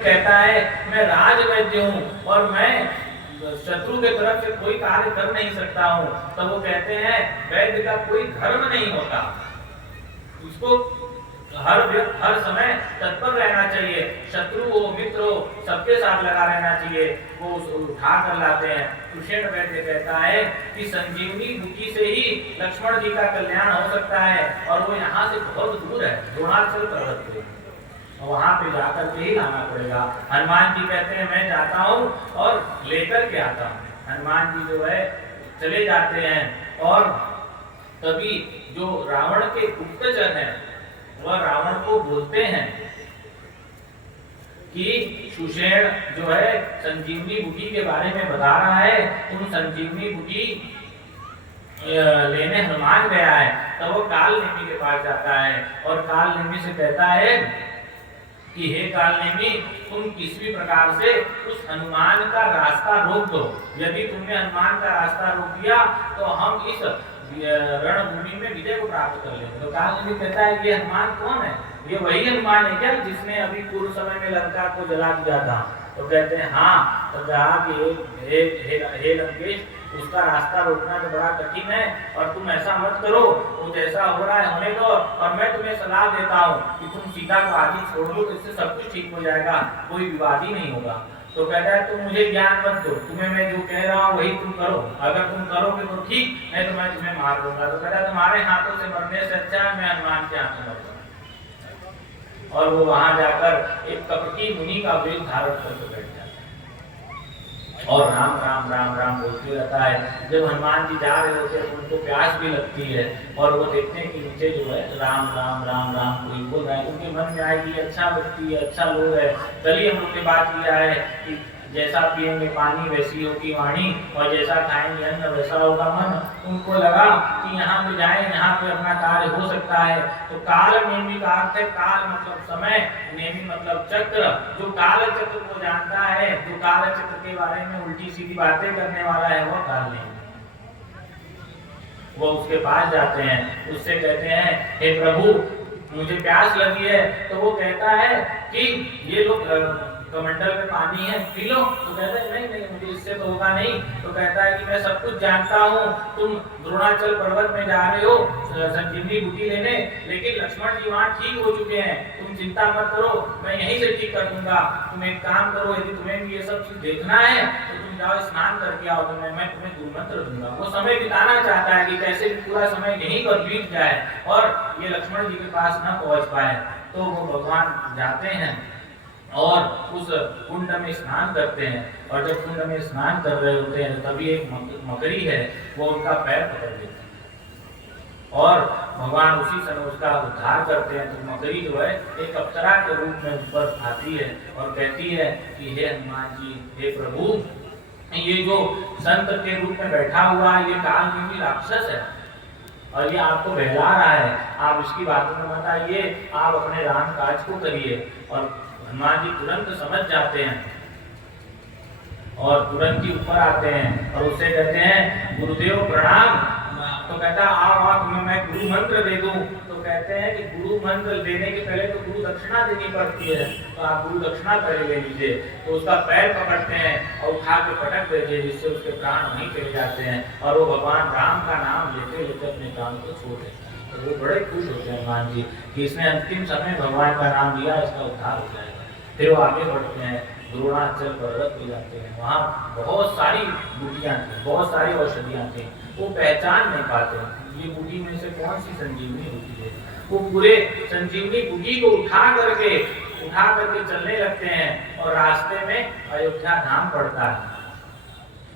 कहता है मैं राजवैद्य हूँ और मैं शत्रु के तरफ से कोई कार्य कर नहीं सकता हूँ, तो वो कहते हैं वैद्य का कोई धर्म नहीं होता, उसको हर समय तत्पर रहना चाहिए, शत्रु हो मित्र हो सबके साथ लगा रहना चाहिए, वो उठा कर लाते हैं। सुषेण वैद्य कहता है कि संजीवनी बूटी से ही लक्ष्मण जी का कल्याण हो सकता है और वो यहाँ से बहुत दूर है, द्रोणाचल पर्वत पे, वहां पे जाकर के ही लाना पड़ेगा। हनुमान जी कहते हैं मैं जाता हूँ और लेकर के आता हूँ। हनुमान जी जो है चले जाते हैं और तभी जो रावण के गुप्तचर हैं वह रावण को बोलते हैं कि सुषेण जो है संजीवनी बूटी के बारे में बता रहा है, तुम संजीवनी बूटी लेने हनुमान गया है। तब वो काल नेमी के पास जाता है और काल नेमी से कहता है कि हे कालनेमी, तुम किसी भी प्रकार से उस हनुमान का रास्ता रोक दो, यदि तुमने हनुमान का रास्ता रोक दिया तो हम इस रणभूमि में विजय को प्राप्त कर लेंगे। तो कालनेमी कहता है ये हनुमान कौन है, ये वही हनुमान है क्या जिसने अभी पूर्व समय में लंका को जला दिया था? तो कहते हैं हाँ। तो कहा कि हे लंकेश, उसका रास्ता रोकना तो बड़ा कठिन है और तुम ऐसा मत करो, वो जैसा हो रहा है होने दो, और मैं तुम्हें सलाह देता हूँ कि तुम सीता को आज ही छोड़ दो, तो इससे सब कुछ ठीक हो जाएगा, कोई विवाद ही नहीं होगा। तो कहता है तुम मुझे ज्ञान मत दो, तुम्हें मैं जो कह रहा हूँ वही तुम करो, अगर तुम करोगे तो ठीक, नहीं तो मैं तुम्हें मार दूंगा। तो कहता है तुम्हारे हाथों से मरने से अच्छा है मैं हनुमान के हाथों मर जाऊं। और वो वहां जाकर एक कपटी मुनि का वेश धारण करके बैठ जाता है और राम राम राम राम बोलते रहता है। जब हनुमान जी जा रहे होते हैं उनको प्यास भी लगती है और वो देखते हैं कि नीचे जो है राम राम राम राम कोई बोल रहा है, उनके मन में आएगी अच्छा व्यक्ति है, अच्छा लोग है। कल ही हम लोग ने बात किया है कि जैसा पिएंगे पानी वैसी होगी वाणी और जैसा खाएंगे अन्न वैसा होगा मन। उनको लगा कि यहाँ पे जाए, यहाँ पे अपना कार्य हो सकता है। तो काल नेमी का अर्थ है, काल मतलब समय, नेमी मतलब चक्र। जो काल चक्र को जानता है, जो काल चक्र के बारे में उल्टी सीधी बातें करने वाला है, वह काल नेमी। वो उसके पास जाते हैं, उससे कहते हैं हे प्रभु मुझे प्यास लगी है। तो वो कहता है कि ये लोग कमंडल में पानी है पी लो। तो कहता है नहीं नहीं मुझे इससे तो होगा नहीं। तो कहता है कि मैं सब कुछ जानता हूँ, तुम द्रोणाचल पर्वत में जा रहे हो संजीवनी बूटी लेने, लेकिन लक्ष्मण जी वहाँ ठीक हो चुके हैं, तुम चिंता मत करो, मैं यहीं से ठीक कर दूंगा। तुम एक काम करो, यदि तुम्हें भी ये सब चीज देखना है तो तुम जाओ स्नान करके आओ, तो मैं तुम्हें गुरुमंत्र दूंगा। वो समय बिताना चाहता है कि कैसे भी पूरा समय यहीं पर बीत जाए और ये लक्ष्मण जी के पास न पहुंच पाए। तो वो भगवान जाते हैं और उस कुंड में स्नान करते हैं, और जब कुंड में स्नान कर रहे होते हैं तभी एक मकड़ी है वो उनका पैर पकड़ लेती है और भगवान उसी समय उसका उद्धार करते हैं। तो मकड़ी जो है एक अप्सरा के रूप में ऊपर आती है और कहती है कि हे हनुमान जी, हे प्रभु, ये जो संत के रूप में बैठा हुआ है ये कालनेमी राक्षस है और ये आपको बहला रहा है, आप इसकी बातों में मत आइए, आप अपने राम काज को करिए। और हनुमान जी तुरंत समझ जाते हैं और तुरंत ही ऊपर आते हैं और उससे कहते हैं गुरुदेव प्रणाम। तो कहता आओ तुम्हें मैं गुरु मंत्र दे दूं। तो कहते हैं कि गुरु मंत्र देने के पहले तो गुरु दक्षिणा देनी पड़ती है, तो आप गुरु दक्षिणा पहले ले लीजिए। तो उसका पैर पकड़ते हैं और उठा के पटक दीजिए, जिससे उसके प्राण वहीं चले जाते हैं और वो भगवान राम का नाम लेते लेते अपने प्राण को छोड़ देते हैं। तो वो बड़े खुश होते हैं हनुमान जी कि इसने अंतिम समय भगवान का नाम लिया, इसका उद्धार हो जाएगा। फिर वो आगे बढ़ते हैं, द्रोणाचल पर्वत पे जाते हैं, वहाँ बहुत सारी बूटियाँ थी, बहुत सारी औषधियाँ थी, वो पहचान नहीं पाते ये बूटी में से कौन सी संजीवनी बूटी है। वो पूरे संजीवनी बूटी को उठा करके चलने लगते हैं और रास्ते में अयोध्या धाम पड़ता है।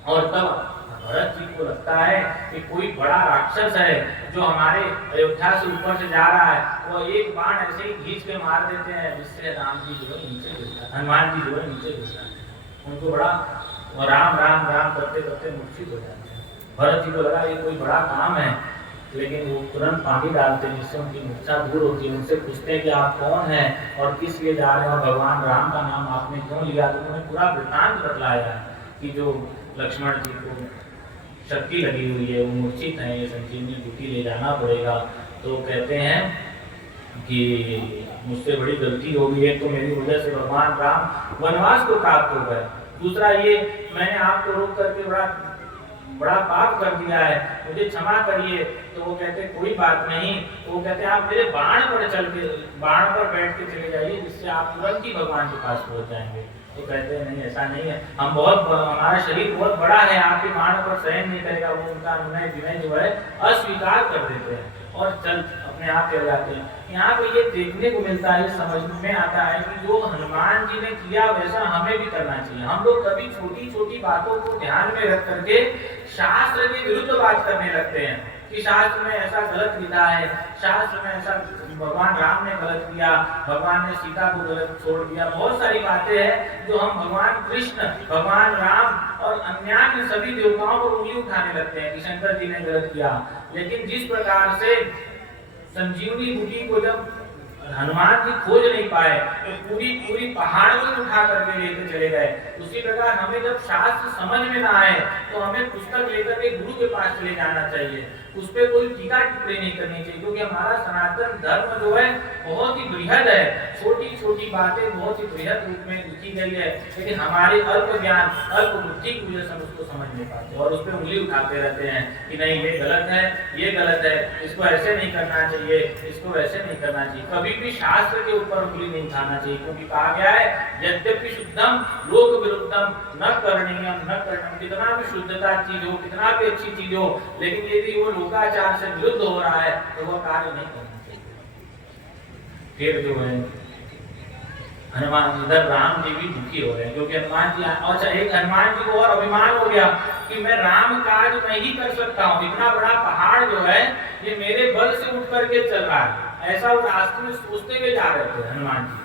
और तब भरत जी को लगता है कि कोई बड़ा राक्षस है जो हमारे अयोध्या से ऊपर से जा रहा है। वो एक बाण ऐसे ही खींच के मार देते हैं जिससे राम जी जो है नीचे गिरता है, हनुमान जी जो है नीचे गिरता है। उनको बड़ा वो राम राम राम करते करते मूर्छित हो जाते हैं। भरत जी को लगा ये कोई बड़ा काम है, लेकिन वो तुरंत पानी डालते हैं जिससे उनकी मूर्छा दूर होती है। उनसे पूछते हैं कि आप कौन हैं और किस लिए जा रहे हैं और भगवान राम का नाम आपने क्यों लिया। तो उन्होंने पूरा वृत्तांत बतलाया है कि जो लक्ष्मण जी को शक्ति लगी हुई है, वो मूर्छित है, ये संजीवनी बूटी ले जाना पड़ेगा। तो कहते हैं कि मुझसे बड़ी गलती हो गई है, तो मेरी वजह से भगवान राम वनवास को प्राप्त हो गए। दूसरा ये, मैंने आपको रोक करके बड़ा पाप कर दिया है, मुझे क्षमा करिए। तो वो कहते कोई बात नहीं। तो वो कहते आप मेरे बाण पर बैठ के चले जाइए, जिससे आप तुरंत ही भगवान के पास पहुंच जाएंगे। तो कहते हैं नहीं, ऐसा नहीं है, हमारा शरीर बहुत बड़ा है, आपके बाण पर सहन नहीं करेगा। वो उनका अनुनय विनय जो है अस्वीकार कर देते हैं और चल अपने आप चले जाते हैं। यहाँ पे ये देखने को मिलता है, समझ में आता है कि जो हनुमान जी ने किया वैसा हमें भी करना चाहिए। हम लोग कभी छोटी छोटी बातों को ध्यान में रख करके शास्त्र के विरुद्ध बात करने लगते हैं कि शास्त्र में ऐसा गलत लिखा है, शास्त्र में ऐसा भगवान राम ने गलत किया, भगवान ने सीता को गलत छोड़ दिया। बहुत सारी बातें हैं जो हम भगवान कृष्ण, भगवान राम और अन्य सभी देवताओं पर उंगली उठाने लगते हैं कि शंकर जी ने गलत किया। लेकिन जिस प्रकार से संजीवनी बूटी को जब हनुमान जी खोज नहीं पाए तो पूरी पहाड़ को उठा करके लेकर चले गए, उसी प्रकार हमें जब शास्त्र समझ में ना आए तो हमें पुस्तक लेकर के गुरु के पास चले जाना चाहिए, उस पर कोई टीका टिप्पणी नहीं करनी चाहिए। क्योंकि हमारा सनातन धर्म जो है बहुत ही बृहद है, छोटी छोटी बातें बहुत ही बृहद रूप में लिखी गई है, लेकिन हमारे अल्प ज्ञान, अल्प बुद्धि की वजह से हम उसको समझ नहीं पाते और उस पर उंगली उठाते रहते हैं कि नहीं ये गलत है, ये गलत है, इसको ऐसे नहीं करना चाहिए, इसको ऐसे नहीं करना चाहिए। कभी भी शास्त्र के ऊपर उंगली नहीं उठाना चाहिए, क्योंकि कहा गया है यद्यपि शुद्धम लोक विरुद्धम न करणीयम न करणम। कितना भी शुद्धता चीज हो, कितना भी अच्छी चीज हो, लेकिन यदि वो लोकाचार से विरुद्ध हो रहा है तो वह कार्य नहीं करना चाहिए। फिर जो है हनुमान इधर राम जी भी दुखी हो रहे हैं, क्योंकि हनुमान जी, अच्छा एक हनुमान जी को और अभिमान हो गया कि मैं राम काज मैं ही कर सकता हूँ, इतना बड़ा पहाड़ जो है ये मेरे बल से उठ करके चल रहा है, ऐसा वो रास्ते में सोचते हुए जा रहे थे हनुमान जी।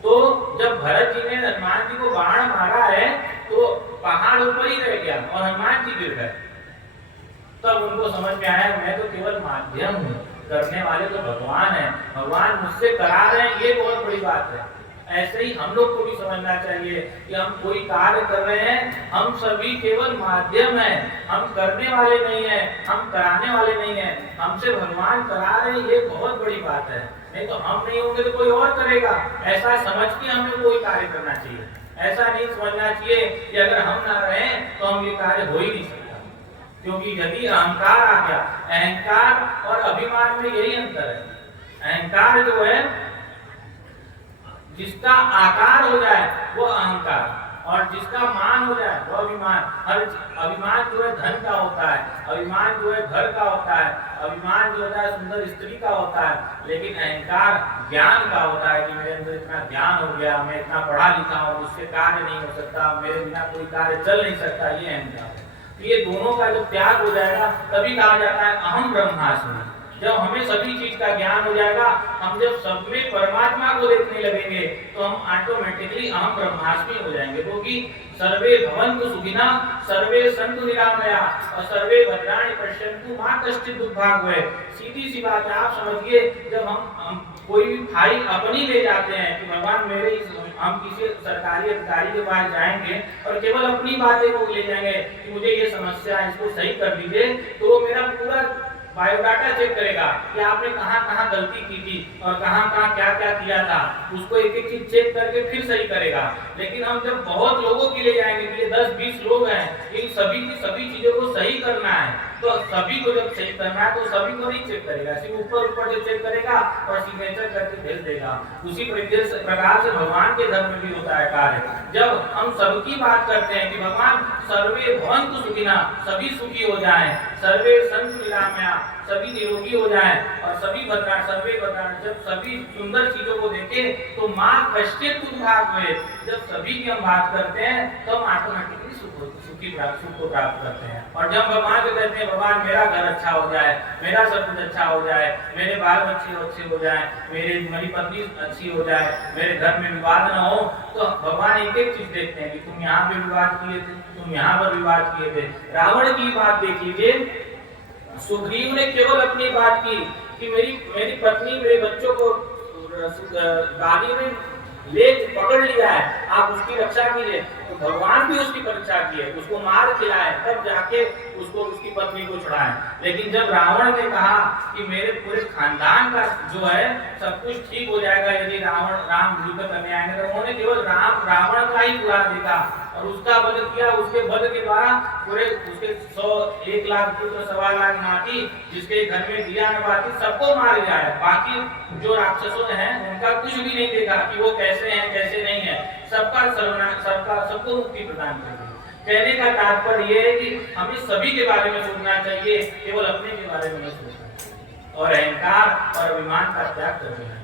तो जब भरत जी ने हनुमान जी को बाण मारा है तो पहाड़ ऊपर ही रह गया और हनुमान जी गिर गए। तब उनको समझ में आया मैं तो केवल माध्यम हूँ, करने वाले तो भगवान है, भगवान मुझसे करा रहे हैं, ये बहुत बड़ी बात है। ऐसे ही हम लोग को भी समझना चाहिए कि हम कोई कार्य कर रहे हैं, हम सभी केवल माध्यम हैं, हम करने वाले नहीं हैं, हम कराने वाले नहीं हैं, हमसे भगवान करा रहे हैं, ये बहुत बड़ी बात है। नहीं तो हम नहीं होंगे तो कोई और करेगा, ऐसा समझ के हमें कोई कार्य करना चाहिए। ऐसा नहीं समझना चाहिए कि अगर हम ना रहे तो हम ये कार्य हो ही नहीं सकता, क्योंकि यदि अहंकार आ गया, अहंकार और अभिमान में यही अंतर है। अहंकार जो है जिसका आकार हो जाए वो अहंकार, और जिसका मान हो जाए वो अभिमान। हर अभिमान जो है धन का होता है, अभिमान जो है घर का होता है, अभिमान जो होता है सुंदर स्त्री का होता है, लेकिन अहंकार ज्ञान का होता है कि मेरे अंदर इतना ज्ञान हो गया, मैं इतना पढ़ा लिखा हूँ, मुझसे कार्य नहीं हो सकता, मेरे बिना कोई कार्य चल नहीं सकता, ये अहंकार है। ये दोनों का जब त्याग हो जाएगा तभी कहा जाता है अहम ब्रह्मास्मि। जब हमें सभी चीज का ज्ञान हो जाएगा, हम जब सब में परमात्मा को देखने लगेंगे तो हम ऑटोमेटिकली अहम ब्रह्मास्मि हो जाएंगे। क्योंकि सर्वे भवन्तु सुखिनः सर्वे सन्तु निरामया और सर्वे भद्राणि पश्यन्तु मा कश्चित् दुर्भाग् भवेत्। सीधी सी बात है, आप समझिए जब हम कोई भी फाइल अपनी ले जाते हैं कि भगवान मेरे हम किसी सरकारी अधिकारी के पास जाएंगे और केवल अपनी बातें को ले जाएंगे कि मुझे ये समस्या है, इसको सही कर दीजिए, तो वो मेरा पूरा बायोडाटा चेक करेगा कि आपने कहाँ गलती की थी और कहाँ क्या किया था, उसको एक एक चीज चेक करके फिर सही करेगा। लेकिन हम जब बहुत लोगों के लिए जाएंगे कि 10-20 लोग हैं, इन सभी की सभी चीजों को सही करना है, तो सभी को जब सही करना है तो सभी को नहीं चेक करेगा, सिर्फ ऊपर जो चेक करेगा और सिग्नेचर करके भेज देगा। उसी प्रकार से भगवान के धर्म में भी होता है कार्य। जब हम सबकी बात करते हैं कि भगवान सर्वे भवन्तु सुखिनः, सभी सुखी हो जाएं, सर्वे सन्तु निरामया, सभी निरोगी हो जाएं, और सभी भद्राणि सर्वे भद्राणि, जब सभी सुंदर चीजों को देखें तो मां कश्चित् दुर्भाग् भवेत्। जब सभी की हम बात करते हैं तो हम ऑटोमेटिकली सुख को प्राप्त करते हैं। और जब भगवान को कहते हैं भगवान मेरा घर अच्छा हो जाए, मेरा सब कुछ अच्छा हो जाए, मेरे बाल बच्चे अच्छे हो जाए, मेरी पत्नी अच्छी हो जाए, मेरे घर में विवाद न हो, तो भगवान एक एक चीज देखते हैं कि तुम यहाँ पे विवाद किए थे, तुम यहाँ पर विवाद किए थे। रावण की बात देख लीजिए, सुग्रीव ने केवल अपनी बात की कि मेरी पत्नी मेरे बच्चों को गादी में ले पकड़ लिया है, आप उसकी रक्षा कीजिए। तो भगवान भी उसकी परीक्षा किए, उसको मार खिलाए, तब जाके उसको उसकी पत्नी को छुड़ाए। लेकिन जब रावण ने कहा कि मेरे पूरे खानदान का जो है सब कुछ ठीक हो जाएगा यदि राम युद्ध करने आएंगे, तो उन्होंने केवल रावण का ही बुरा देखा और उसका वध किया। उसके वध के द्वारा पूरे उसके 100-1 लाख पुत्र, 1.25 लाख नाती, जिसके घर में दिया न बाती, सबको मार दिया है। बाकी जो राक्षसों हैं उनका कुछ भी नहीं देखा कि वो कैसे हैं कैसे नहीं है, सबका सबको मुक्ति प्रदान कर दी। कहने का तात्पर्य ये है कि हमें सभी के बारे में सोचना चाहिए, केवल अपने के बारे में नहीं सोचना चाहिए और अहंकार और अभिमान का त्याग कर देना।